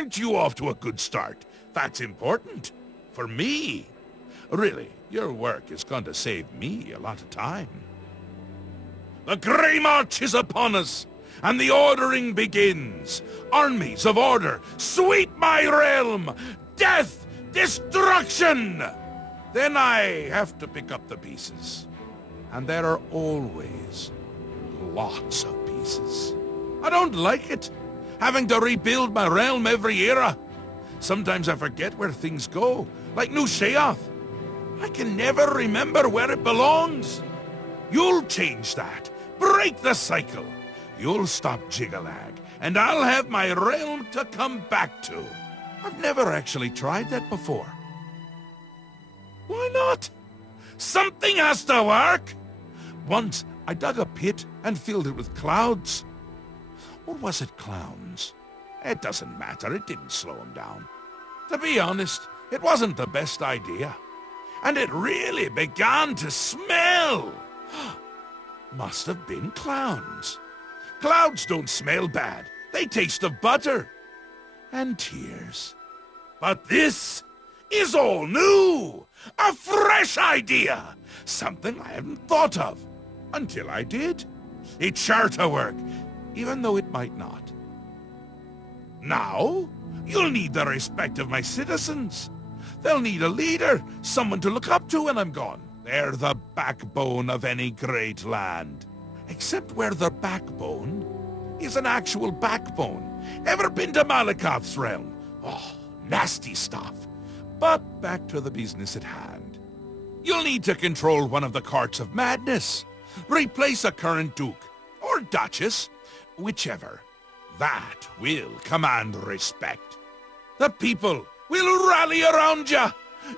Aren't you off to a good start? That's important. For me. Really, your work is going to save me a lot of time. The Grey March is upon us, and the ordering begins. Armies of order, sweep my realm! Death! Destruction! Then I have to pick up the pieces. And there are always lots of pieces. I don't like it, having to rebuild my realm every era. Sometimes I forget where things go, like New Sheoth. I can never remember where it belongs. You'll change that. Break the cycle. You'll stop Jigalag, and I'll have my realm to come back to. I've never actually tried that before. Why not? Something has to work. Once, I dug a pit and filled it with clouds. Or was it clowns? It doesn't matter, it didn't slow him down. To be honest, it wasn't the best idea. And it really began to smell. Must have been clowns. Clouds don't smell bad. They taste of butter. And tears. But this is all new. A fresh idea. Something I hadn't thought of. Until I did. It's sure to work, even though it might not. Now, you'll need the respect of my citizens. They'll need a leader, someone to look up to when I'm gone. They're the backbone of any great land. Except where the backbone is an actual backbone. Ever been to Malakoth's realm? Oh, nasty stuff. But back to the business at hand. You'll need to control one of the Courts of Madness. Replace a current duke, or duchess, whichever. That will command respect. The people will rally around you.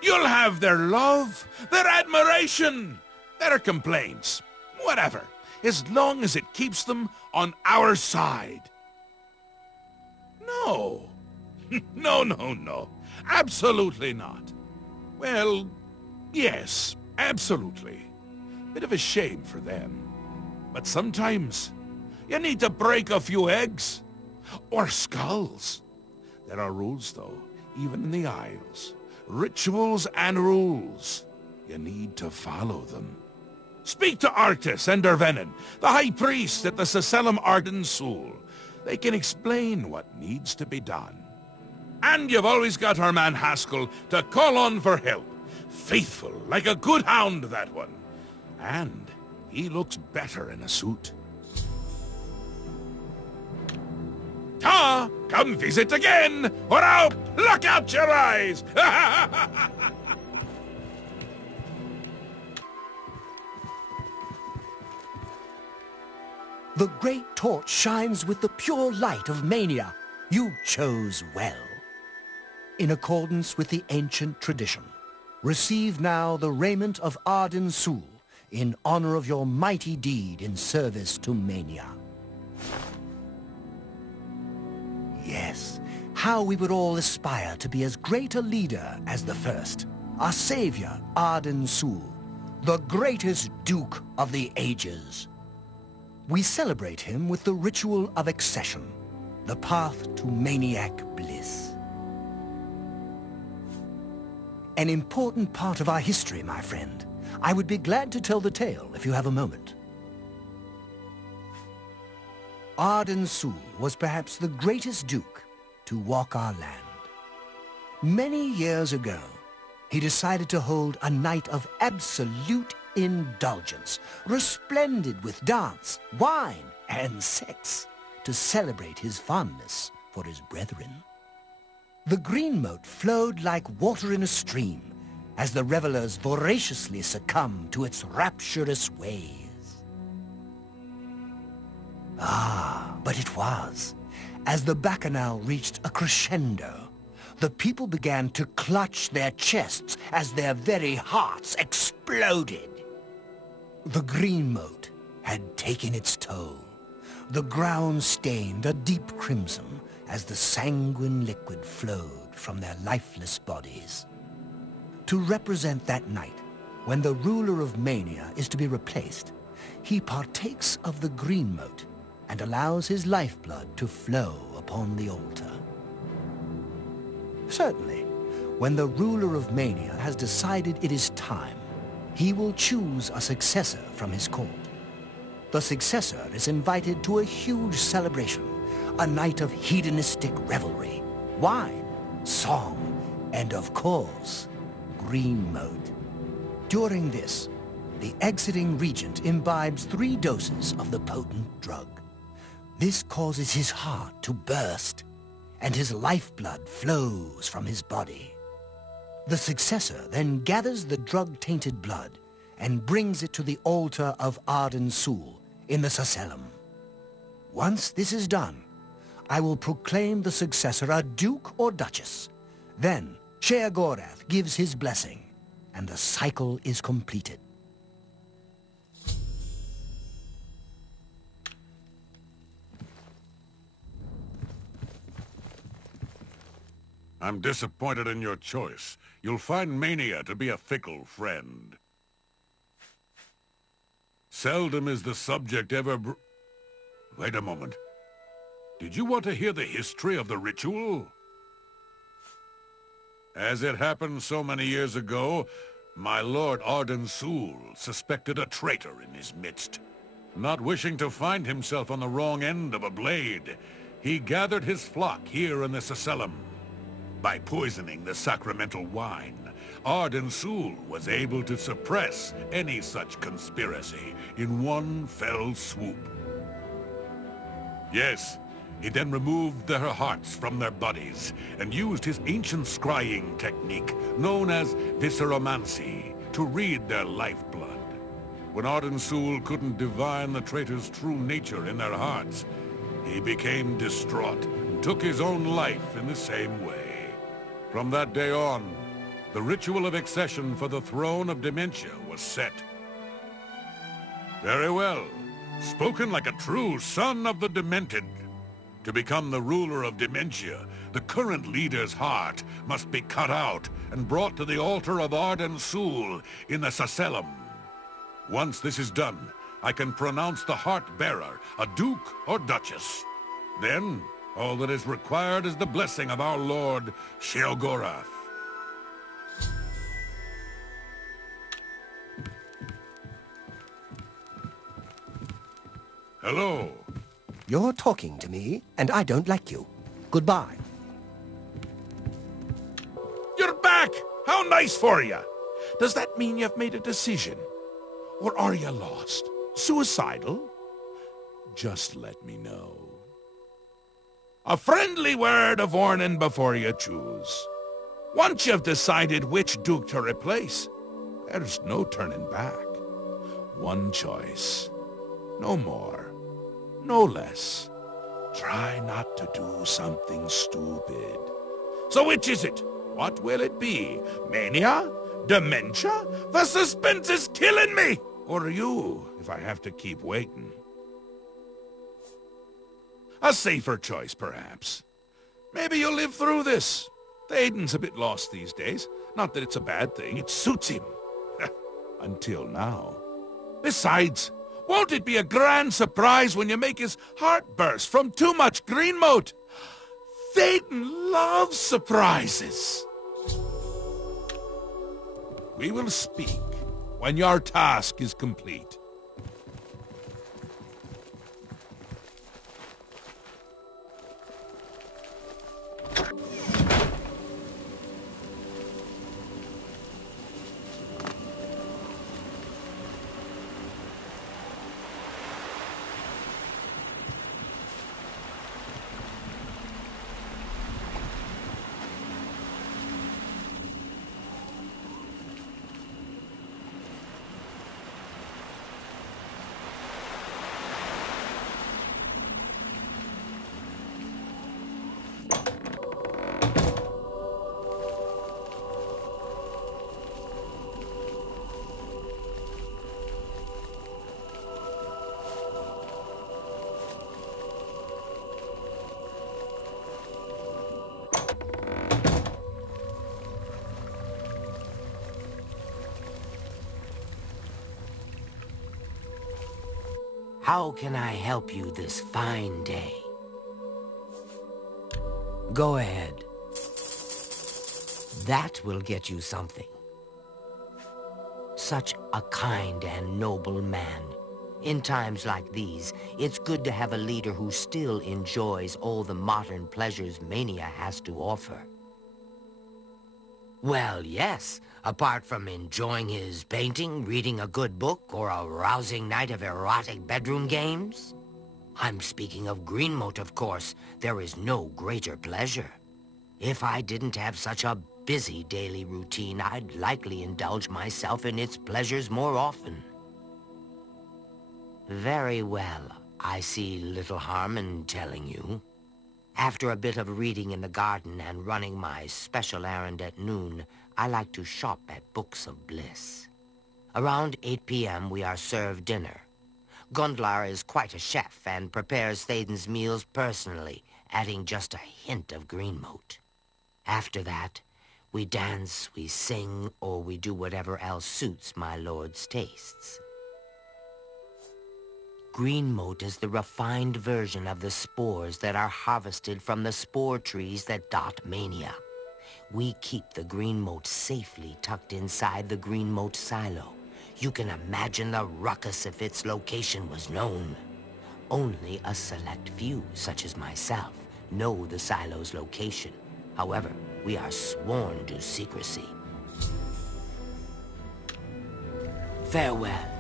You'll have their love, their admiration, their complaints, whatever, as long as it keeps them on our side. No. No. Absolutely not. Well, yes, absolutely. Bit of a shame for them. But sometimes, you need to break a few eggs. Or skulls. There are rules, though, even in the Isles. Rituals and rules. You need to follow them. Speak to Arctis and Dervenin, the High Priest at the Seselim Arden Sul. They can explain what needs to be done. And you've always got our man Haskell to call on for help. Faithful, like a good hound, that one. And he looks better in a suit. Ta! Come visit again, or I'll pluck out your eyes! The great torch shines with the pure light of Mania. You chose well. In accordance with the ancient tradition, receive now the raiment of Arden Sul in honor of your mighty deed in service to Mania. Yes, how we would all aspire to be as great a leader as the first, our savior, Arden Sul, the greatest Duke of the Ages. We celebrate him with the ritual of accession, the path to maniac bliss. An important part of our history, my friend. I would be glad to tell the tale if you have a moment. Arden Sul was perhaps the greatest duke to walk our land. Many years ago, he decided to hold a night of absolute indulgence, resplendent with dance, wine, and sex, to celebrate his fondness for his brethren. The green moat flowed like water in a stream as the revelers voraciously succumbed to its rapturous ways. Ah, but it was. As the bacchanal reached a crescendo, the people began to clutch their chests as their very hearts exploded. The green moat had taken its toll. The ground stained a deep crimson as the sanguine liquid flowed from their lifeless bodies. To represent that night, when the ruler of Mania is to be replaced, he partakes of the green moat and allows his lifeblood to flow upon the altar. Certainly. When the ruler of Mania has decided it is time, he will choose a successor from his court. The successor is invited to a huge celebration, a night of hedonistic revelry, wine, song, and of course, green moat. During this, the exiting regent imbibes 3 doses of the potent drug. This causes his heart to burst, and his lifeblood flows from his body. The successor then gathers the drug-tainted blood and brings it to the altar of Arden Sul in the Sacellum. Once this is done, I will proclaim the successor a duke or duchess. Then Sheogorath gives his blessing, and the cycle is completed. I'm disappointed in your choice. You'll find Mania to be a fickle friend. Seldom is the subject ever Wait a moment. Did you want to hear the history of the ritual? As it happened so many years ago, my lord Arden Sul suspected a traitor in his midst. Not wishing to find himself on the wrong end of a blade, he gathered his flock here in the Sacellum. By poisoning the sacramental wine, Arden Sul was able to suppress any such conspiracy in one fell swoop. Yes, he then removed their hearts from their bodies and used his ancient scrying technique known as visceromancy to read their lifeblood. When Arden Sul couldn't divine the traitor's true nature in their hearts, he became distraught and took his own life in the same way. From that day on, the ritual of accession for the throne of Dementia was set. Very well. Spoken like a true son of the Demented. To become the ruler of Dementia, the current leader's heart must be cut out and brought to the altar of Arden Sul in the Sacellum. Once this is done, I can pronounce the heart-bearer a duke or duchess. Then, all that is required is the blessing of our lord, Sheogorath. Hello. You're talking to me, and I don't like you. Goodbye. You're back! How nice for you! Does that mean you've made a decision? Or are you lost? Suicidal? Just let me know. A friendly word of warning before you choose. Once you've decided which duke to replace, there's no turning back. One choice. No more. No less. Try not to do something stupid. So which is it? What will it be? Mania? Dementia? The suspense is killing me! Or you, if I have to keep waiting. A safer choice, perhaps. Maybe you'll live through this. Théoden's a bit lost these days. Not that it's a bad thing. It suits him. Until now. Besides, won't it be a grand surprise when you make his heart burst from too much green moat? Théoden loves surprises. We will speak when your task is complete. How can I help you this fine day? Go ahead. That will get you something. Such a kind and noble man. In times like these, it's good to have a leader who still enjoys all the modern pleasures Mania has to offer. Well, yes. Apart from enjoying his painting, reading a good book, or a rousing night of erotic bedroom games. I'm speaking of Greenmote, of course. There is no greater pleasure. If I didn't have such a busy daily routine, I'd likely indulge myself in its pleasures more often. Very well. I see little harm in telling you. After a bit of reading in the garden and running my special errand at noon, I like to shop at Books of Bliss. Around 8 p.m. we are served dinner. Gundlar is quite a chef and prepares Thaden's meals personally, adding just a hint of Greenmote. After that, we dance, we sing, or we do whatever else suits my lord's tastes. Greenmote is the refined version of the spores that are harvested from the spore trees that dot Mania. We keep the Greenmote safely tucked inside the Greenmote silo. You can imagine the ruckus if its location was known. Only a select few, such as myself, know the silo's location. However, we are sworn to secrecy. Farewell.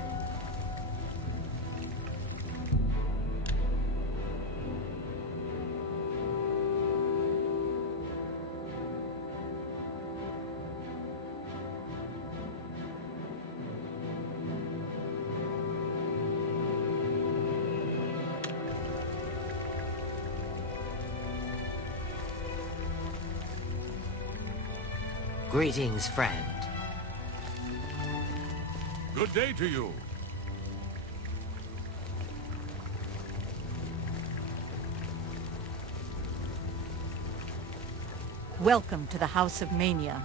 Greetings, friend. Good day to you. Welcome to the House of Mania.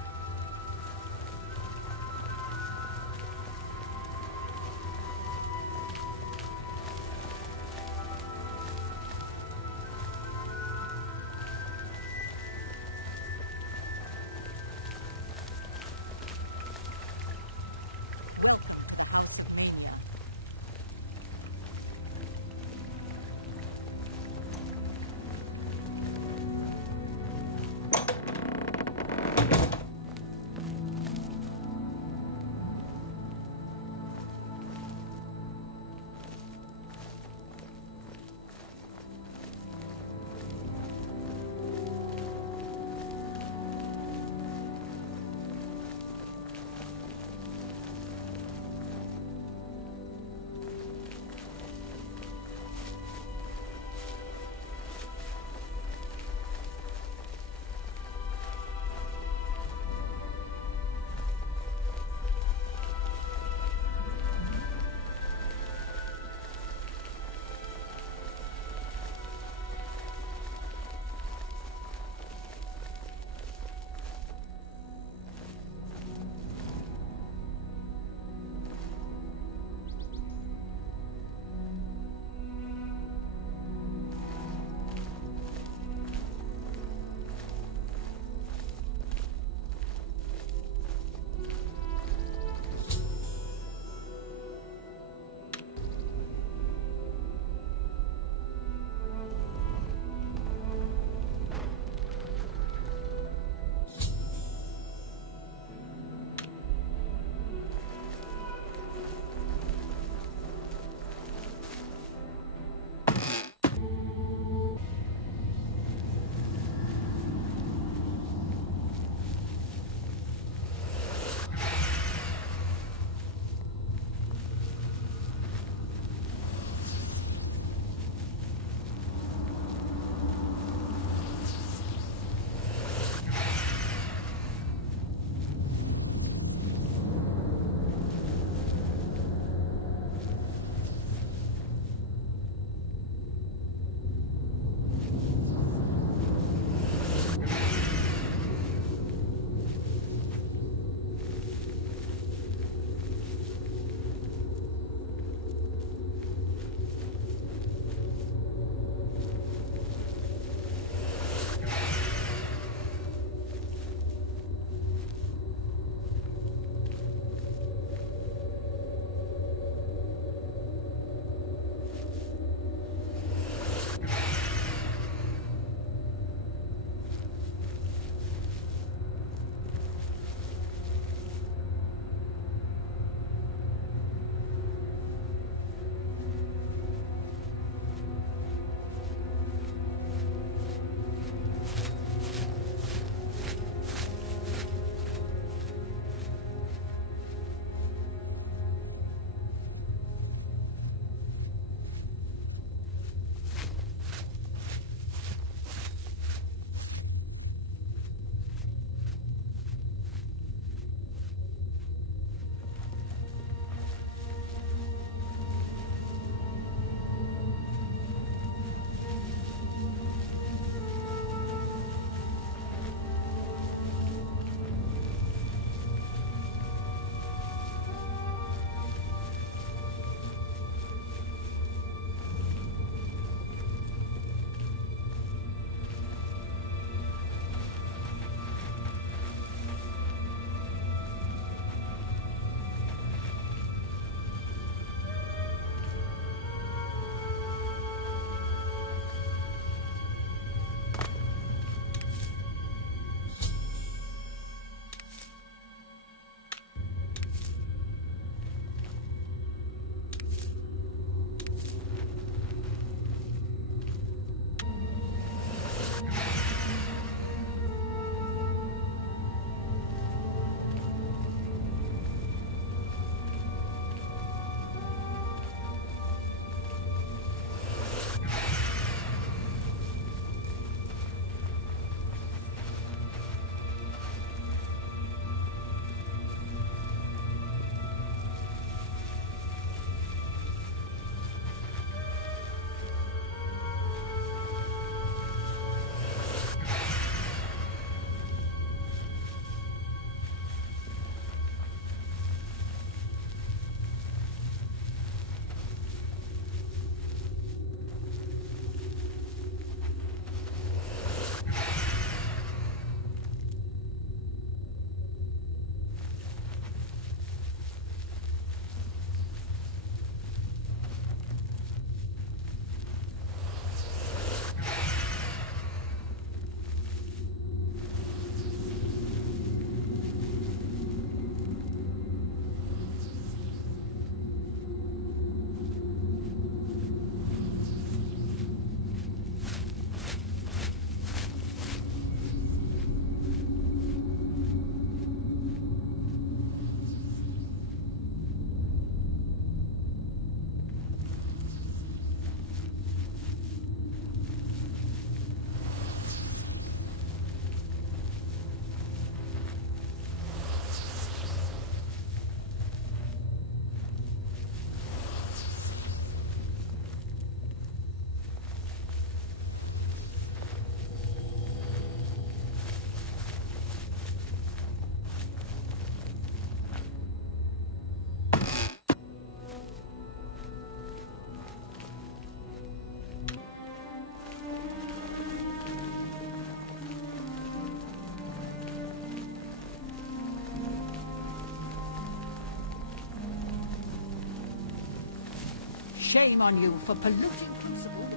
Shame on you for polluting peaceable.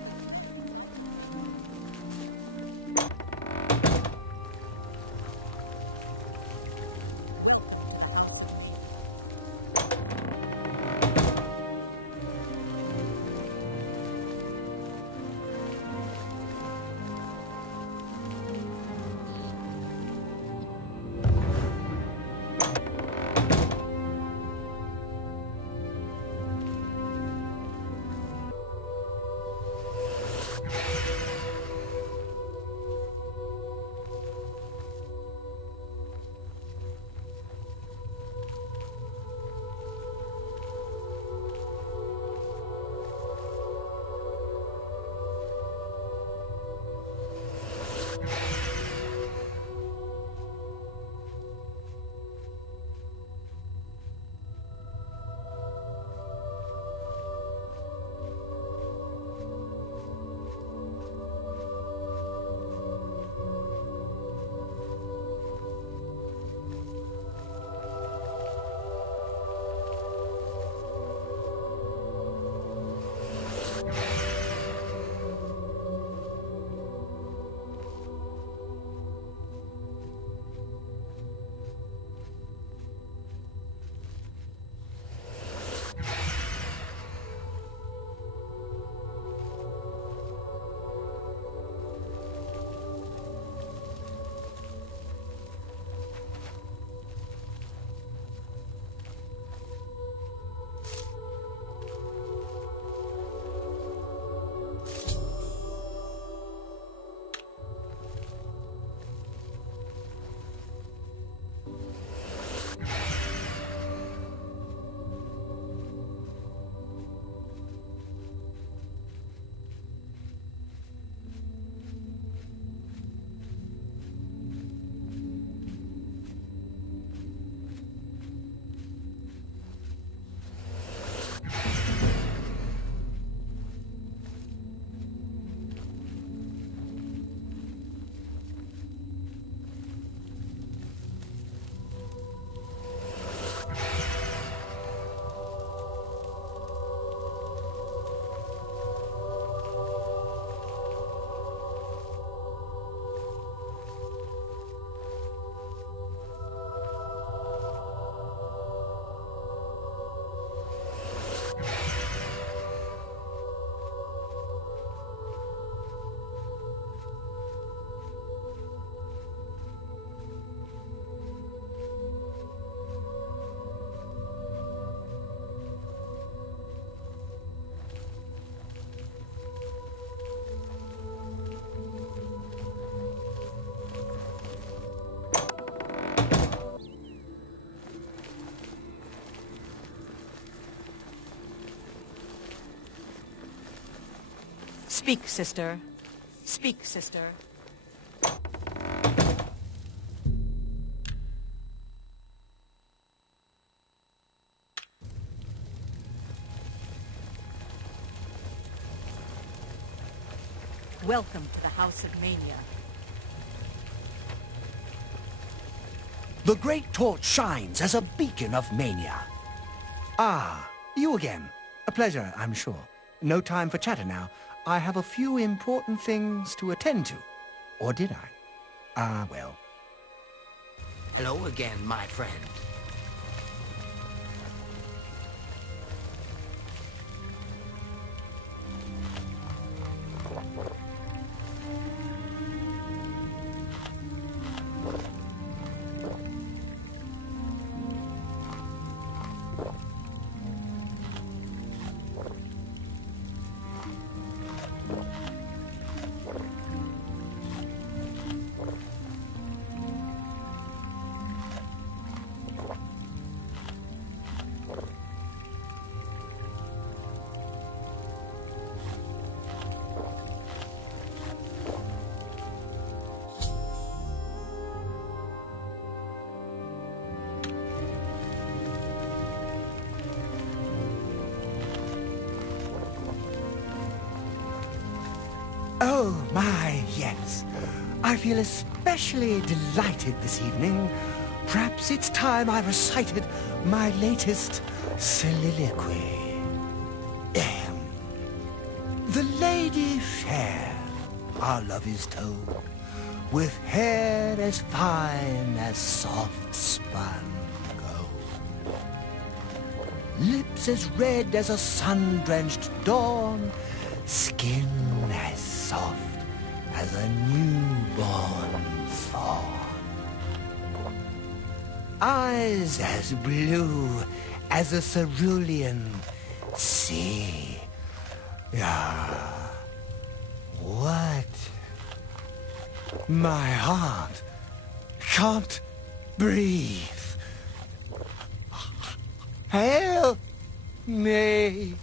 Speak, sister. Speak, sister. Welcome to the House of Mania. The great torch shines as a beacon of mania. Ah, you again. A pleasure, I'm sure. No time for chatter now. I have a few important things to attend to. Or did I? Ah, well. Hello again, my friend. Oh, my, yes. I feel especially delighted this evening. Perhaps it's time I recited my latest soliloquy. Ahem. The lady fair, our love is told, with hair as fine as soft spun gold, lips as red as a sun-drenched dawn, skin as soft as a newborn fawn, eyes as blue as a cerulean sea. Ah, what? My heart can't breathe. Help me.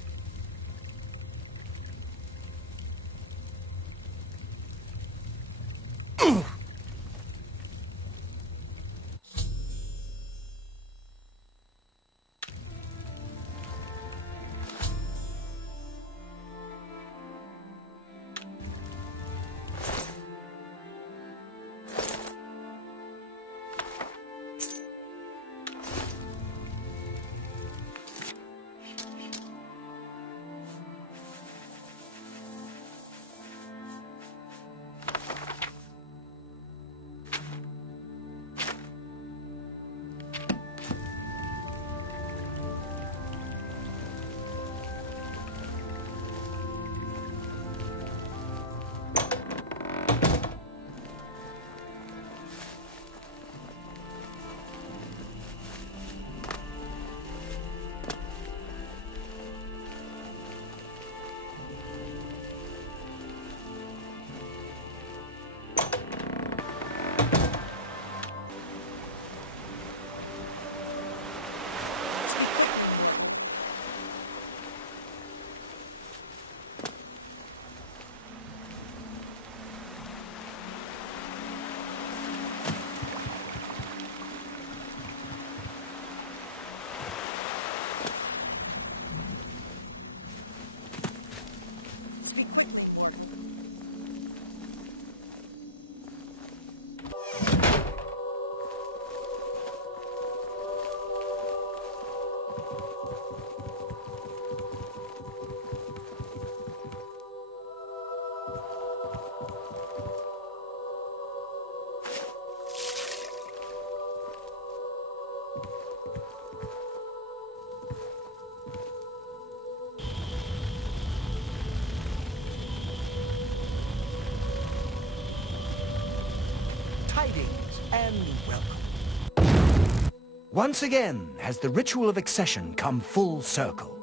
Tidings and welcome. Once again has the ritual of accession come full circle.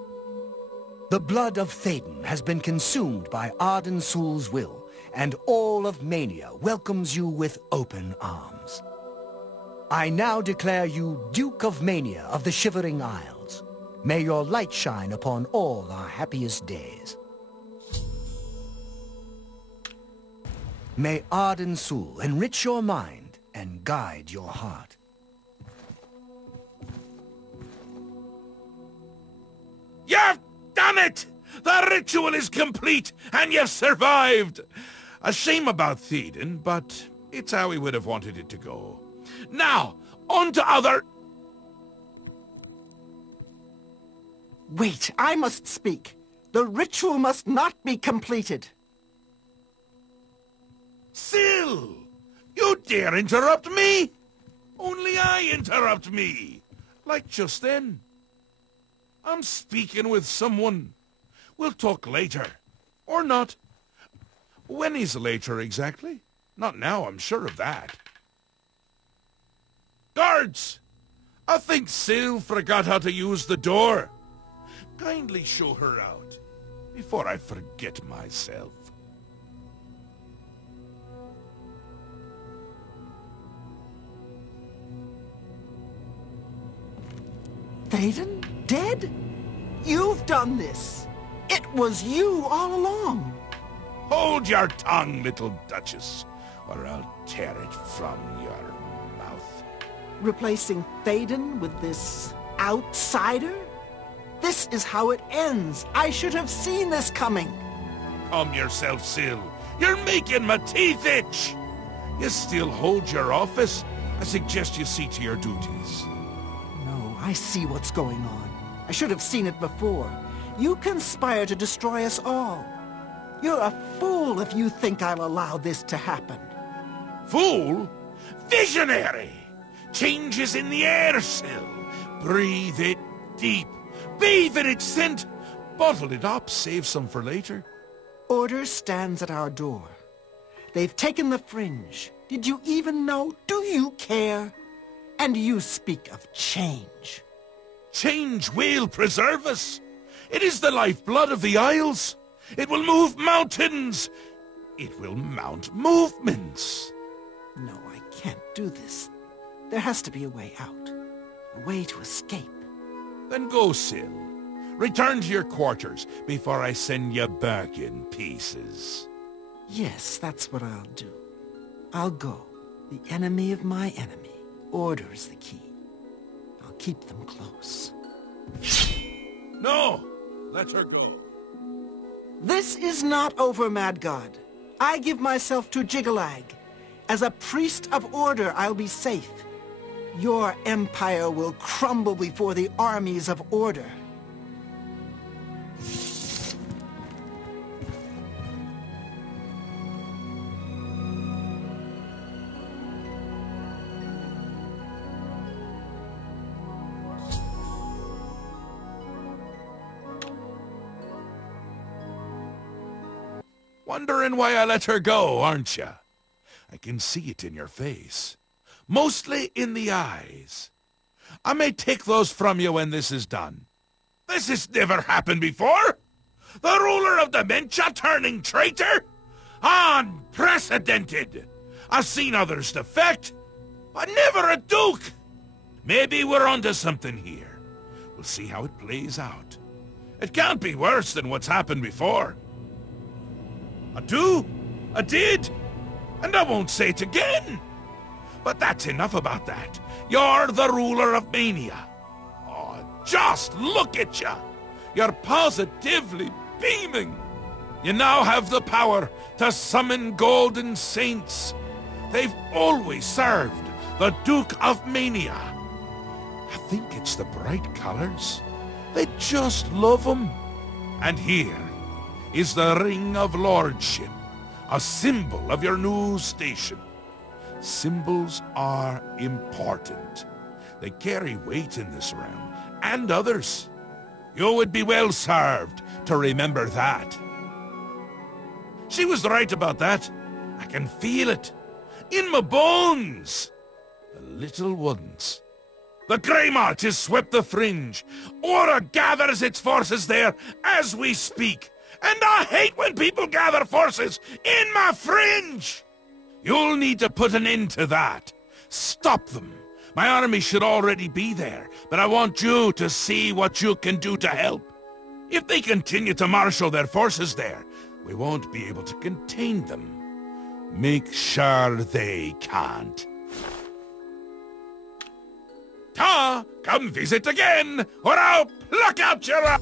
The blood of Thaden has been consumed by Arden Sul's will, and all of Mania welcomes you with open arms. I now declare you Duke of Mania of the Shivering Isles. May your light shine upon all our happiest days. May Arden Sul enrich your mind and guide your heart. You've done it! The ritual is complete, and you've survived! A shame about Thaden, but it's how we would have wanted it to go. Now, on to other... Wait, I must speak. The ritual must not be completed. Syl! You dare interrupt me? Only I interrupt me. Like just then. I'm speaking with someone. We'll talk later. Or not. When is later exactly? Not now, I'm sure of that. Guards! I think Syl forgot how to use the door. Kindly show her out, before I forget myself. Thaden? Dead? You've done this. It was you all along. Hold your tongue, little Duchess, or I'll tear it from your mouth. Replacing Thaden with this outsider? This is how it ends. I should have seen this coming. Calm yourself, Syl. You're making my teeth itch. You still hold your office? I suggest you see to your duties. No, I see what's going on. I should have seen it before. You conspire to destroy us all. You're a fool if you think I'll allow this to happen. Fool? Visionary! Changes in the air cell. Breathe it deep. Bathe in its scent. Bottle it up, save some for later. Order stands at our door. They've taken the fringe. Did you even know? Do you care? And you speak of change. Change will preserve us. It is the lifeblood of the Isles. It will move mountains. It will mount movements. No, I can't do this. There has to be a way out. A way to escape. Then go, Syl. Return to your quarters before I send you back in pieces. Yes, that's what I'll do. I'll go. The enemy of my enemy. Order is the key. I'll keep them close. No! Let her go. This is not over, Mad God. I give myself to Jiggalag. As a priest of order, I'll be safe. Your empire will crumble before the armies of order. Wondering why I let her go, aren't you? I can see it in your face. Mostly in the eyes. I may take those from you when this is done. This has never happened before. The ruler of dementia turning traitor? Unprecedented. I've seen others defect, but never a duke. Maybe we're onto something here. We'll see how it plays out. It can't be worse than what's happened before. I do, I did, and I won't say it again. But that's enough about that. You're the ruler of Mania. Oh, just look at you. You're positively beaming. You now have the power to summon golden saints. They've always served the Duke of Mania. I think it's the bright colors. They just love them. And here is the Ring of Lordship, a symbol of your new station. Symbols are important. They carry weight in this realm, and others. You would be well served to remember that. She was right about that. I can feel it. In my bones. The little ones. The Grey March has swept the fringe. Aura gathers its forces there as we speak. And I hate when people gather forces in my fringe! You'll need to put an end to that. Stop them. My army should already be there, but I want you to see what you can do to help. If they continue to marshal their forces there, we won't be able to contain them. Make sure they can't. Ta! Come visit again, or I'll pluck out your eye!